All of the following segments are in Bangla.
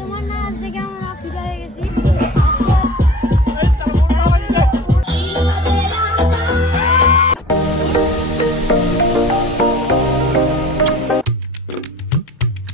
তোমার নাচ দেখে আমরা ফিদা হয়ে গেছি।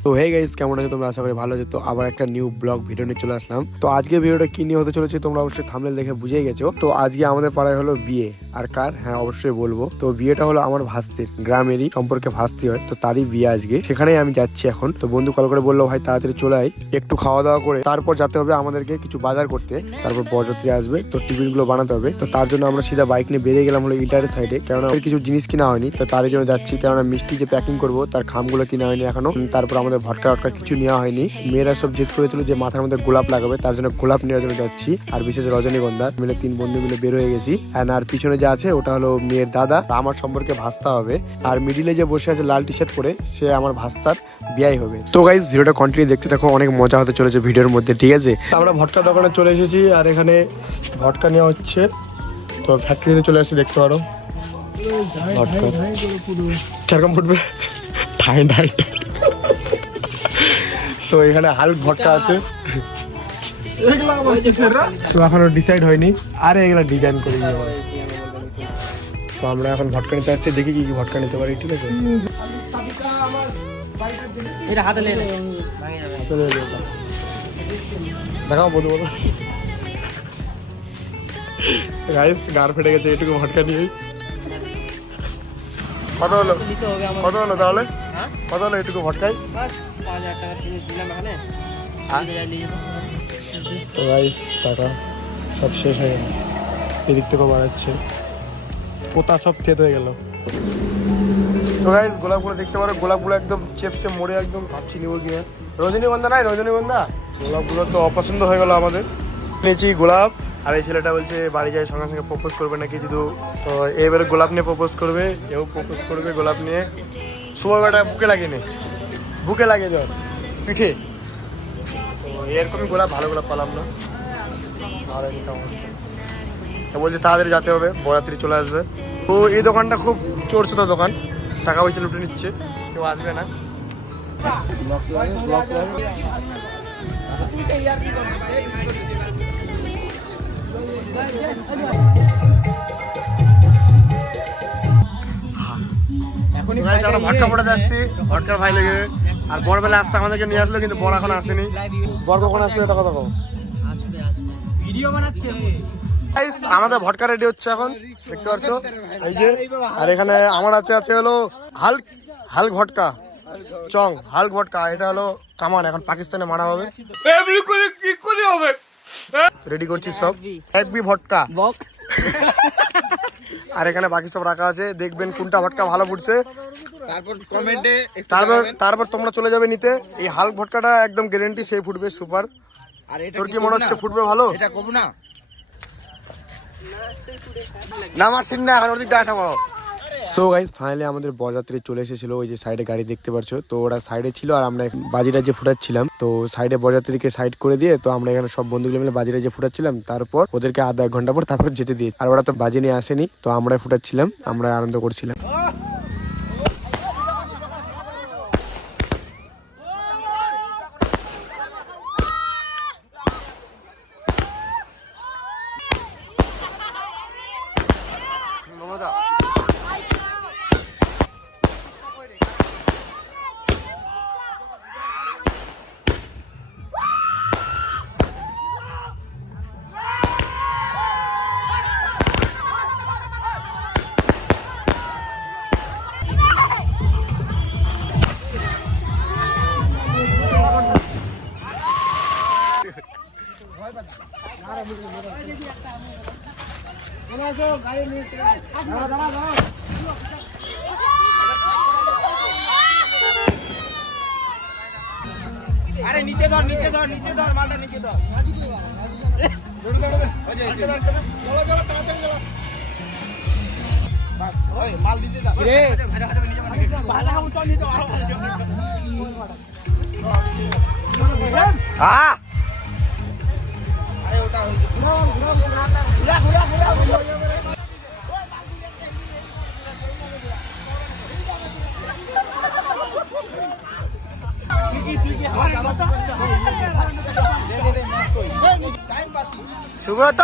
তো হে গাইস, কেমন আছো তোমরা? আশা করি ভালো আছো। তো আবার একটা নিউ ব্লগ ভিডিও নিয়ে চলে আসলাম। তো আজকে ভিডিওটা কি নিয়ে হতে চলেছে তোমরা অবশ্যই থাম্বনেল দেখে বুঝেই গেছো। তো আজকে আমাদের পাড়ায় হলো বিয়ে। আর কার? হ্যাঁ, অবশ্যই বলবো। তো বিয়েটা হলো আমার ভাস্তির, গ্রামেরই সম্পর্কে ভাস্তি হয়, তো তারই বিয়ে আজকে। সেখানেই আমি যাচ্ছি এখন। তো বন্ধু কল করে বললো, ভাই তাড়াতাড়ি চলে আয়, একটু খাওয়া দাওয়া করে তারপর যেতে হবে আমাদেরকে কিছু বাজার করতে, তারপর বরযাত্রী আসবে, তো টিফিন গুলো বানাতে হবে। তো তার জন্য আমরা সিধা বাইক নিয়ে বেরিয়ে গেলাম হলো ইটারের সাইডে, কেননা কিছু জিনিস কিনা হয়নি। তো তার জন্য যাচ্ছি, কেননা মিষ্টি যে প্যাকিং করবো তার খামগুলো কিনা হয়নি এখনো। তারপর আমাদের ভটকা কিছু নেওয়া হয়নি। মেয়েরা সব জেদ করেছিল যে মাথার মধ্যে গোলাপ লাগাবে, তার জন্য গোলাপ নেওয়ার জন্য যাচ্ছি। আর বিশেষ রজনীগন্ধা মিলে 3 বন্ধু মিলে বের হয়ে গেছি। আর পিছনে যে আছে ওটা হলো মেয়ের দাদা, আমার সম্পর্কে ভাস্তা হবে। আর মিডিলে যে বসে আছে লাল টি শার্ট পরে, সে আমার ভাস্তার বিয়াই হবে। তো গাইস, ভিডিওটা কন্টিনিউ দেখতে থাকো, অনেক মজা হতে চলেছে ভিডিওর মধ্যে, ঠিক আছে? আমরা ভটকা দোকানে চলে এসেছি, আর এখানে ভটকা নেওয়া হচ্ছে। তো ফ্যাক্টরিতে চলে আসছি, দেখতে পারো ভটকা কিরকম ফুটবে। তো এখানে হালক ভটকা আছে, তো এখনো ডিসাইড হয়নি। আরে এগুলা ডিজাইন করি। তো আমরা এখন ভটকা নিতে আসছি, দেখি কি কি ভটকা নিতে পারি, ঠিক আছে? দেখাও বন্ধু, বলো। গাইস, গার ফেটে গেছে এটুকু ভটকা নিয়েই। কত হলো? কত হলো তাহলে? কত হলো এটুকু ভটকাই? তো গাইস, টাকা সব শেষ হয়ে গেল, এদিক থেকেও বাড়াচ্ছে, পোতা সব থেত হয়ে গেল। তো গাইস, গোলাপগুলো দেখতে পারো, গোলাপগুলো একদম চেপসে মোড়ে একদম ভাবছি নিব গিয়ে। রজনীগন্ধা নাই, রজনীগন্ধা। গোলাপগুলো তো অপছন্দ হয়ে গেল আমাদের। নিয়েছি গোলাপ, আর এই ছেলেটা বলছে বাড়ি যায় সঙ্গে সঙ্গে প্রপোজ করবে নাকি শুধু। তো এবারে গোলাপ নিয়ে প্রপোজ করবে, এও প্রপোজ করবে গোলাপ নিয়ে। সময়টা বুকে লাগে নে, বুকে লাগে যাও পিঠে। তো এরকমই গোলাপ, ভালো গোলাপ পালাম না। আর তো বলছে তাড়াতাড়ি যেতে হবে, বরাত্রি চলে আসবে। তো এই দোকানটা খুব চড়ছে, তো দোকান টাকা পয়সা লুটে নিচ্ছে, কেউ আসবে না। ভটকা পড়ে যাচ্ছি, ভটকার ভাই লেগে। আর বড় বেলা আসতে আমাদেরকে নিয়ে আসলো, কিন্তু বড় এখন আসেনি। বড় কখন আসবে এটা কথা কও। আমাদের ভটকা রেডি হচ্ছে এখন, দেখতে পাচ্ছ এই যে। আর এখানে আমার আছে হলো হালক, হালক ভটকা চং, হালক ভটকা। এটা হলো কামান, এখন পাকিস্তানে মারা হবে। রেডি করছি সব, এক বি ভটকা। আর এখানে বাকি সব রাখা আছে, দেখবেন কোনটা ভটকা ভালো ফুটছে, তারপর তোমরা চলে যাবে নিতে। এই হালক ভটকাটা একদম গ্যারান্টি সে ফুটবে সুপার। তোর কি মনে হচ্ছে ফুটবে ভালো? না আমার সিন না, এখন ওর দিক দেখাবো। সো গাইস, ফাইনালি আমাদের বরযাত্রী চলে এসেছিল। ওই যে সাইডে গাড়ি দেখতে পাচ্ছ, তো ওরা সাইডে ছিল, আর আমরা বাজিটা যে ফুটাচ্ছিলাম। তো সাইডে বরযাত্রীকে সাইড করে দিয়ে, তো আমরা এখানে সব বন্ধুগুলো মিলে বাজিটা যে ফুটাচ্ছিলাম, তারপর ওদেরকে আধা এক ঘন্টা পর তারপর যেতে দিয়ে। আর ওরা তো বাজি নিয়ে আসেনি, তো আমরা ফুটাচ্ছিলাম, আমরা আনন্দ করছিলাম। আরে নিচে ধর, নিচে ধর, নিচে ধর, মালটা নিচে ধর। মাল দিতে দাও রে। ভালো উঠো নিতে হ্যাঁ। আরে ওটা ঘুরা ঘুরা ঘুরা ঘুরা। সুব্রত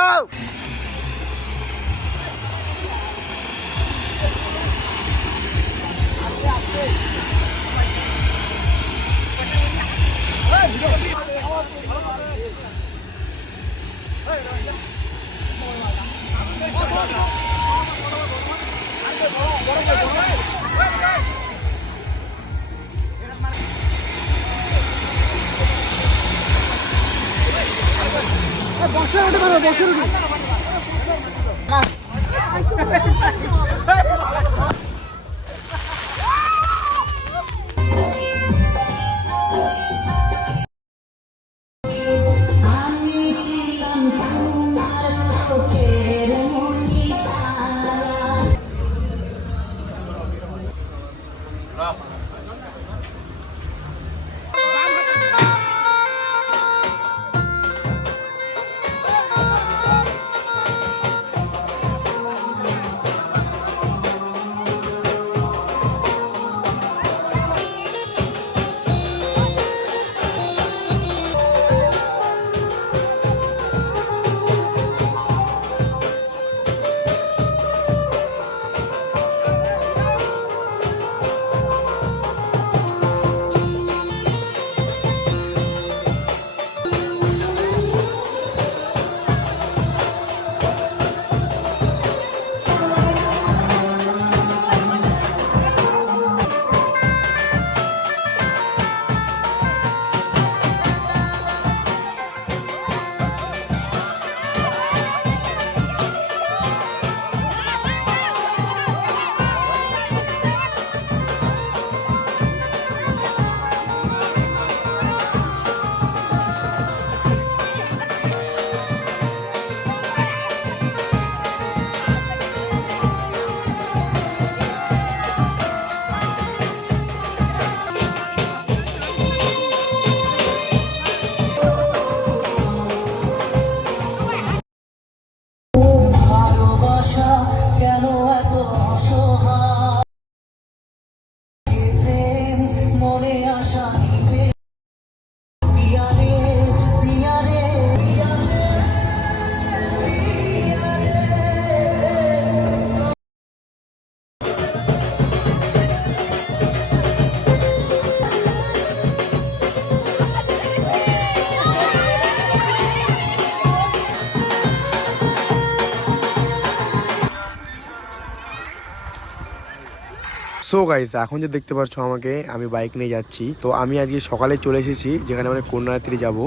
সো গাইস, এখন যে দেখতে পাচ্ছ আমাকে, আমি বাইক নিয়ে যাচ্ছি। তো আমি আজকে সকালে চলে এসেছি যেখানে মানে কন্যারাত্রি যাব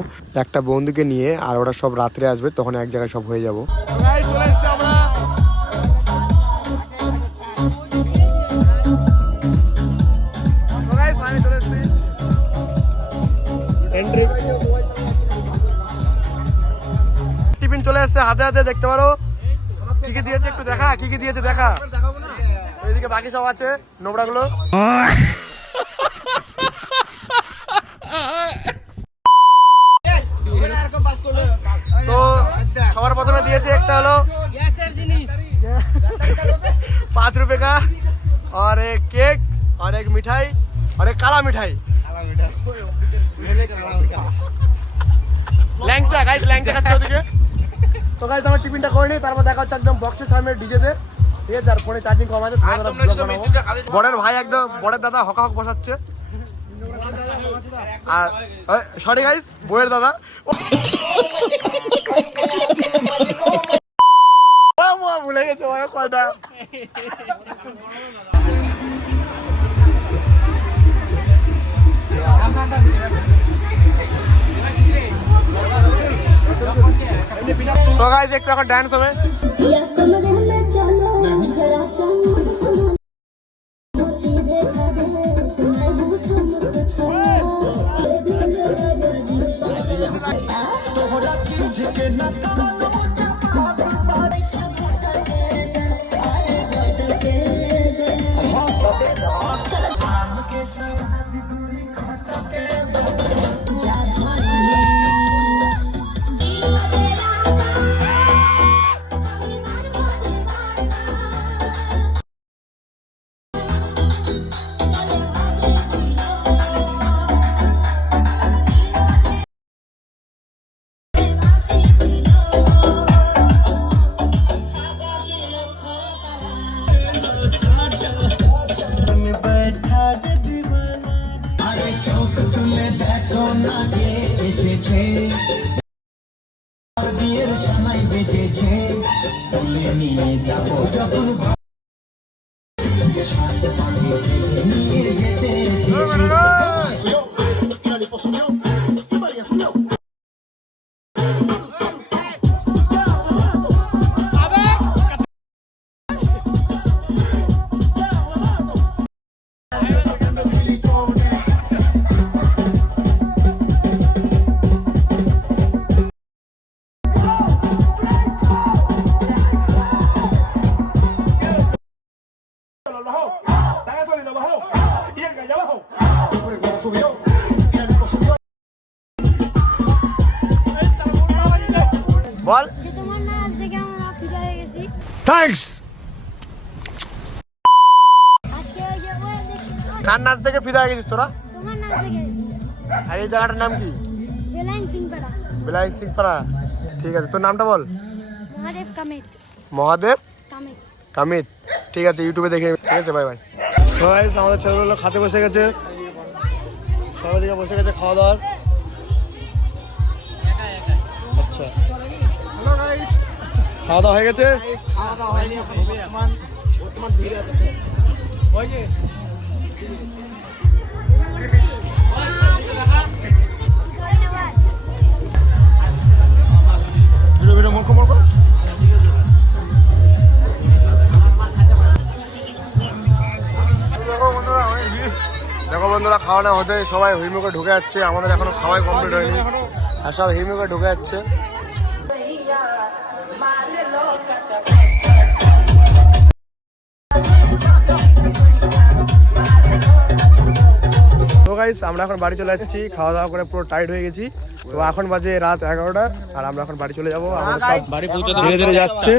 একটা বন্ধুকে নিয়ে, আর ওরা সব রাত্রে আসবে, তখন এক জায়গায় সব হয়ে যাব। টিফিন চলে এসছে হাতে হাতে, দেখতে পারো কি কি দিয়েছে, একটু দেখা কি কি দিয়েছে দেখা। এদিকে বাকি সব আছে নোংরা গুলো। তো সবার প্রথমে দিয়েছে একটা হলো 5 रुपए का, और एक केक, और एक मिठाई, और एक काला मिठाई। ল্যাংচা গাইস, ল্যাংচা খাচ্ছে ওদিকে। তো গাইস আমার টিফিনটা করে নিই, তারপর দেখা হচ্ছে একদম বক্সের সামনে ডিজেতে। ঠিক আছে, আর ফোনে চার্জিং কম আছে। বড়ের ভাই একদম, বড়ের দাদা হকা হক বসাচ্ছে। আর সরি গাইস, বউয়ের দাদা ভুলে গেছে কয়টা। সো গাইস একটু এখন ডান্স হবে। বল যে তোমার নাচ দেখে আমরা ফিদা হয়ে গেছি। থ্যাঙ্কস। আজকে ওই যে ওই দেখছি কার নাচ থেকে ফিরে গেছিস তোরা? তোমার নাচ দেখে আর এই জায়গাটার নাম কি? বেলাইন সিংপাড়া বেলাই সিং পাড়া। ঠিক আছে, তোর নামটা বল। মহাদেব কামিত মহাদেব কামিত। কামিত। ঠিক আছে, ইউটিউবে দেখে নেবে। ঠিক আছে, বাই বাই। আমাদের ছেলেগুলো খাতে বসে গেছে, সবাই দিকে বসে গেছে খাওয়া দাওয়ার। আচ্ছা, খাওয়া দাওয়া হয়ে গেছে। দেখো বন্ধুরা, খাওয়া দাওয়া হতে সবাই হিমুখে ঢুকে যাচ্ছে। আমাদের এখনো খাওয়াই কমপ্লিট হয়নি, আর সব হিমুখে ঢুকে যাচ্ছে। তো গাইস, আমরা এখন বাড়ি চলে যাচ্ছি। খাওয়া দাওয়া করে পুরো টাইট হয়ে গেছি। তো এখন বাজে রাত 11টা, আর আমরা এখন বাড়ি চলে যাবো। আমরা সব বাড়ি পৌঁছাতে ধীরে ধীরে যাচ্ছে।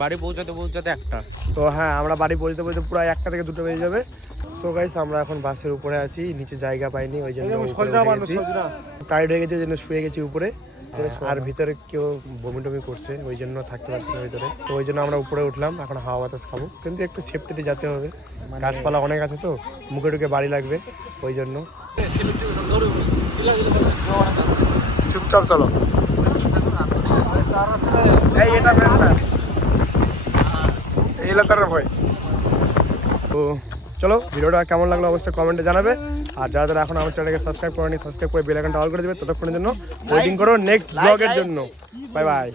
বাড়ি পৌঁছাতে একটা। তো হ্যাঁ, আমরা বাড়ি পৌঁছতে পুরো 1টা থেকে 2টা বেজে যাবে। সো গাইস, আমরা এখন বাসের উপরে আছি, নিচে জায়গা পাইনি, ওই জন্য টাইট হয়ে গেছে, ওই জন্য শুয়ে গেছি উপরে। আর ভিতরে কেউ বমি টমি করছে, ওই জন্য থাকতে পারছি না ভিতরে। তো ওই জন্য আমরা উপরে উঠলাম, এখন হাওয়া বাতাস খাবো, কিন্তু একটু সেফটিতে যেতে হবে। গাছপালা অনেক আছে তো, মুখে ঢুকে বাড়ি লাগবে, ওই জন্য চুপচাপ চলো। এই এটা এই এলাকার ভয়। তো চলো, ভিডিওটা কেমন লাগলো অবশ্যই কমেন্টে জানাবে। আর যারা যারা এখন আমার চ্যানেলকে সাবস্ক্রাইব করেনি, সাবস্ক্রাইব করে বেল আইকনটা অল করে দেবে। ততক্ষণের জন্য ওয়েটিং করো নেক্সট ব্লগের জন্য। Bye bye.